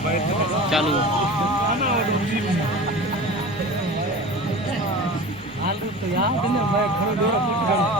चालू तो यार मैं खड़ो डोरा फुट खड़ो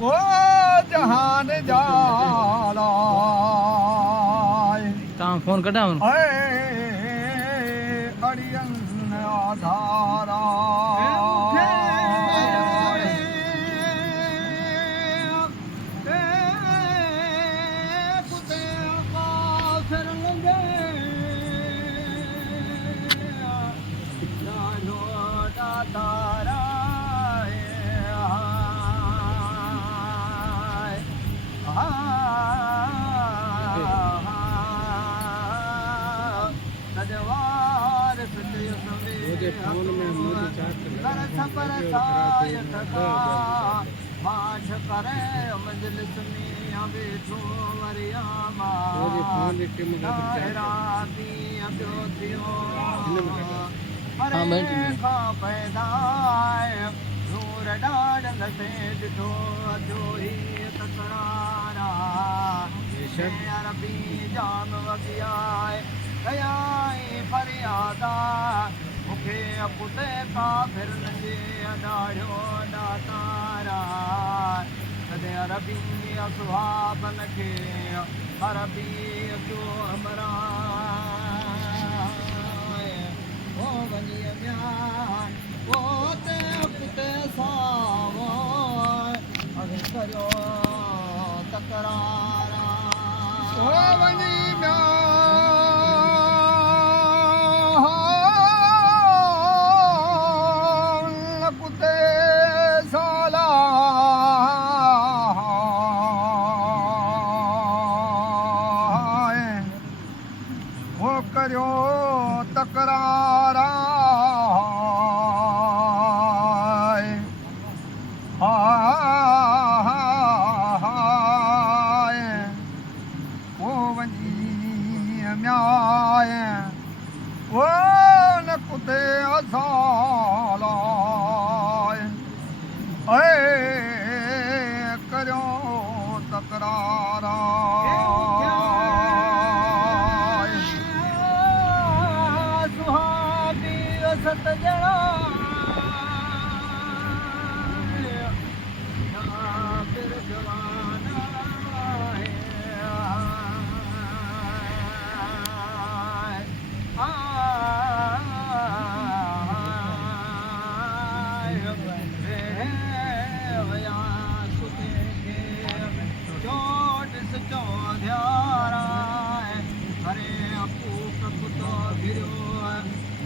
ओ जहान जाला काम फोन कटा अड़ियन आधारा फरियादा मुखे पुते का फिर नंगे अडाढ़ो दातारा कदे अरबी सुहाबन के अरबी जो हमरा ओ वनी म्यान ओ ते पुते सावो अगे करो तकरारा ओ वनी म्यान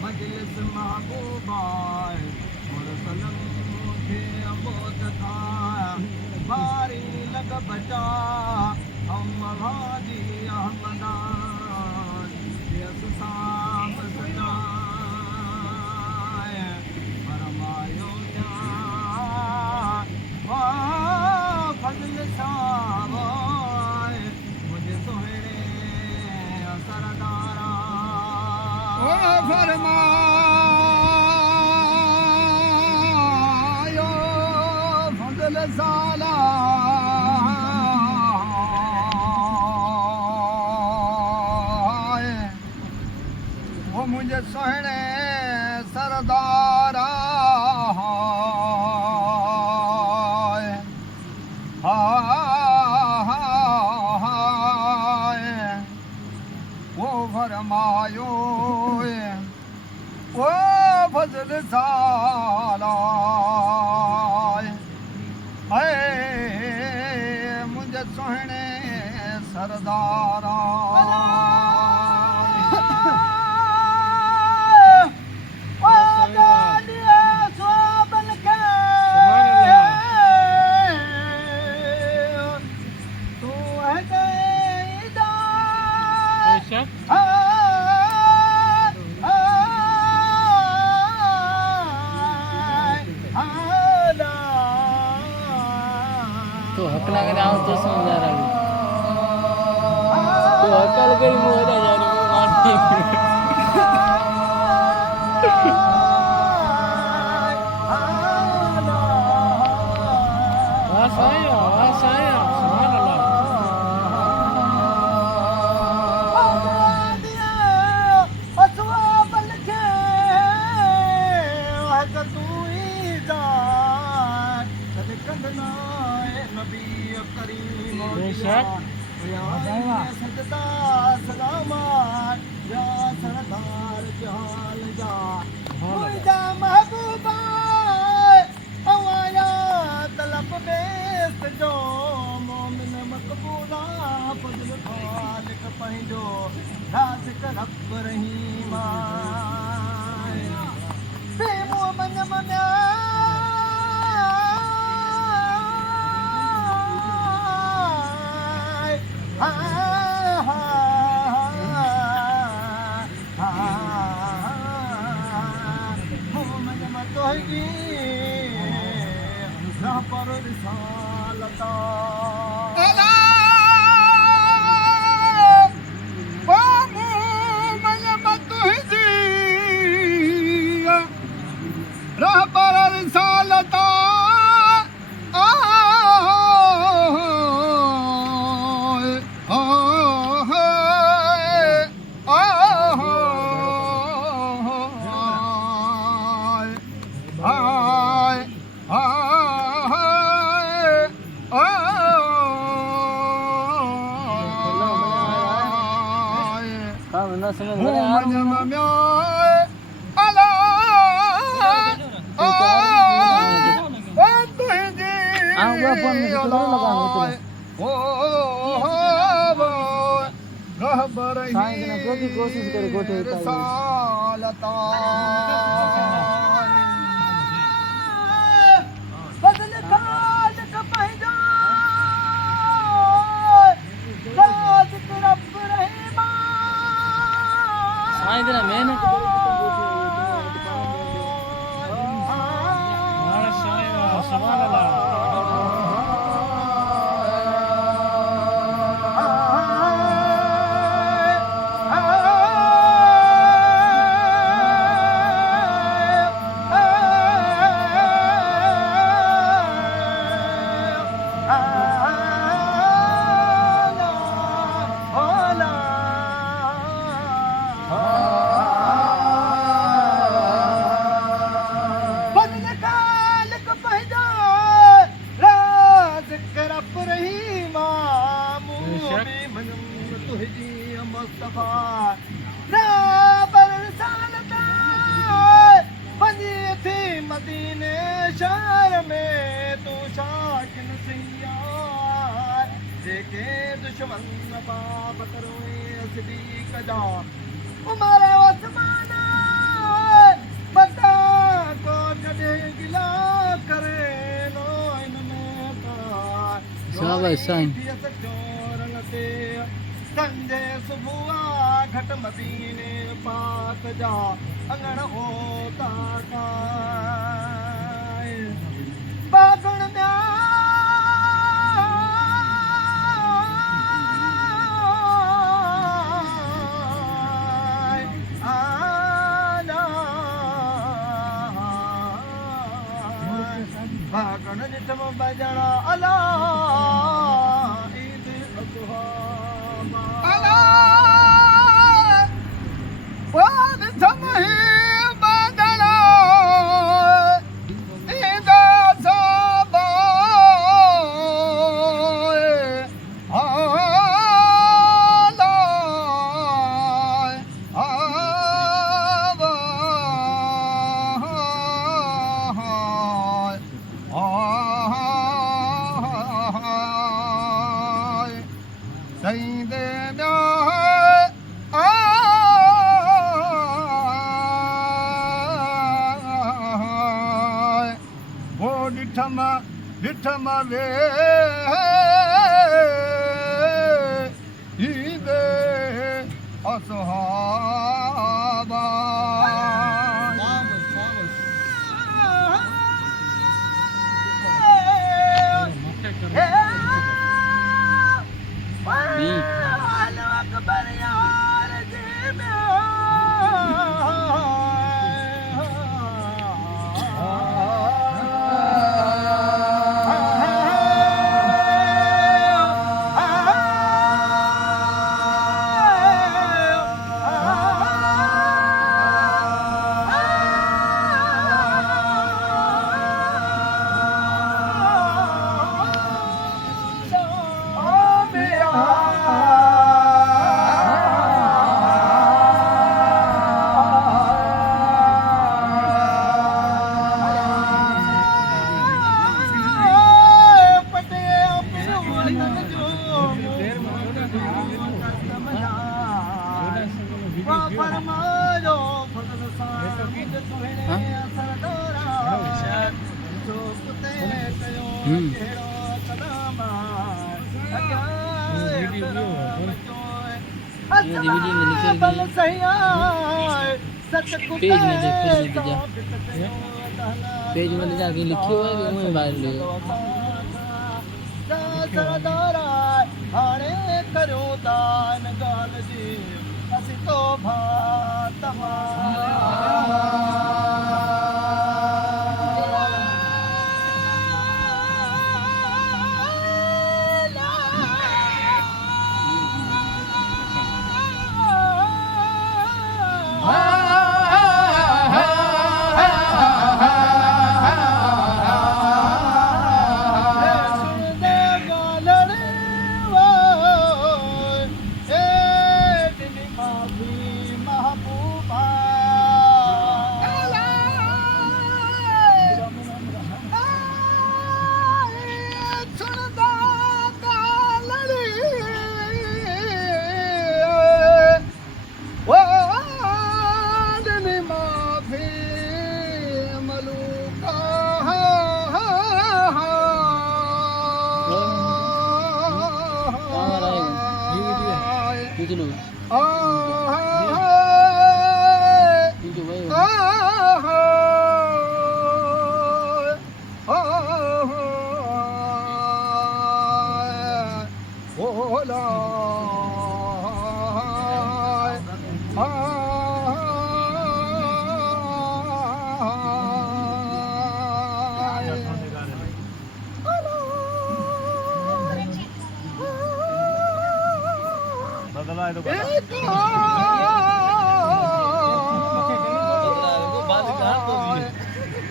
मजलिस महबूबा का बारी लग बचा हम हाजी अहमदान यस साम सजाए फरमायो फजल सावाए मुझे सोहने सरदारा ओ फरमायो फजल साला वो मुझे सोहने सरदारा वो फरमायो वो फजल साला मुझे सोहने सरदारा तो हकला करे आओ तो समझा रहा हूँ तो हकल करी मोहरा जा रही हूँ वासाया सुभान अल्लाह बेशक सजदा सलामान या सरदार जहाल जा मुझा महबूबा अवाया तलब बेस जो मोमिन मकबूला फजल खालिक पंहिंजो राज़िक रब रहीमा बे मोमन मना पर रिसालता ना समझ वो में मंजम कोशिश करे गोटे साईं मेहनत सुभान अल्लाह मदीने शहर में तू शाकिन सैया जेके दुश्मन बाबत रोए असदीक जा उमर उस्मान बता को कदे गिला करे नो शाबाश साईं संजय सुबुआ घट मदीने पाक जा अंगण होता का बागुण बागुण निठम बजड़ा अला ईद अज़हा अला वाद थमही बदला ईदा साबा आला सईदे वो डिठम वे ईदे असहाबा पेज में देखो पेज में जाके लिखियो है कि मैं बाहर ले सरदारा हाणे करो दान गाल जी असी तो भातमा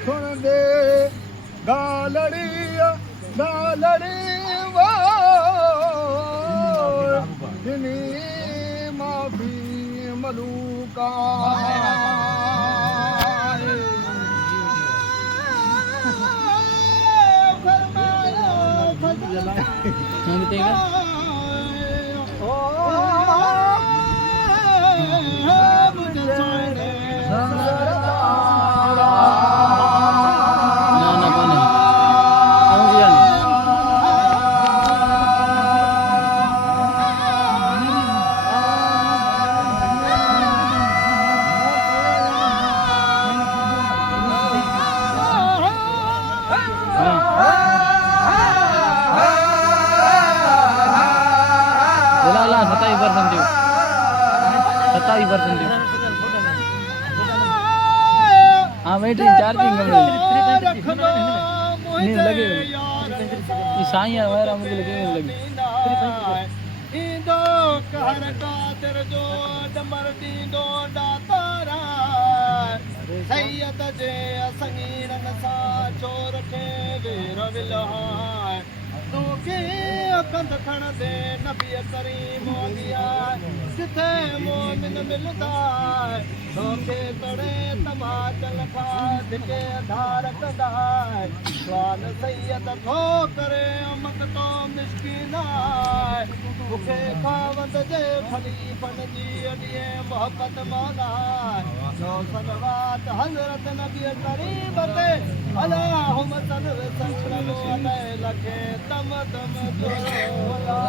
सुन दे गालड़ी गालड़ी वो जिनी माफी मलूका 27% दियो 27% दियो हाँ बैटरी चार्जिंग कम नहीं लगे ये साई यार वायर मुझे लगे नहीं लगी इंदो कहर कातिर जो डमर दींदो दातारा सैयद जे संगीरन सा चोर के वीर विलहाय तू के कंध खण दे नबी करीम दिया जिथे मोमिन मिलदा तो के तड़े तमाचल खा के धार कदा स्वान सैयद थो करे अमक तो मिस्कीना मुखे खावत जे खलीफन जी अडिए मोहब्बत मौला जो सलवात हजरत नबी करीम ते अल्लाहुम्मा सल्लि वसल्लम अलैहि लखे तम तम जोला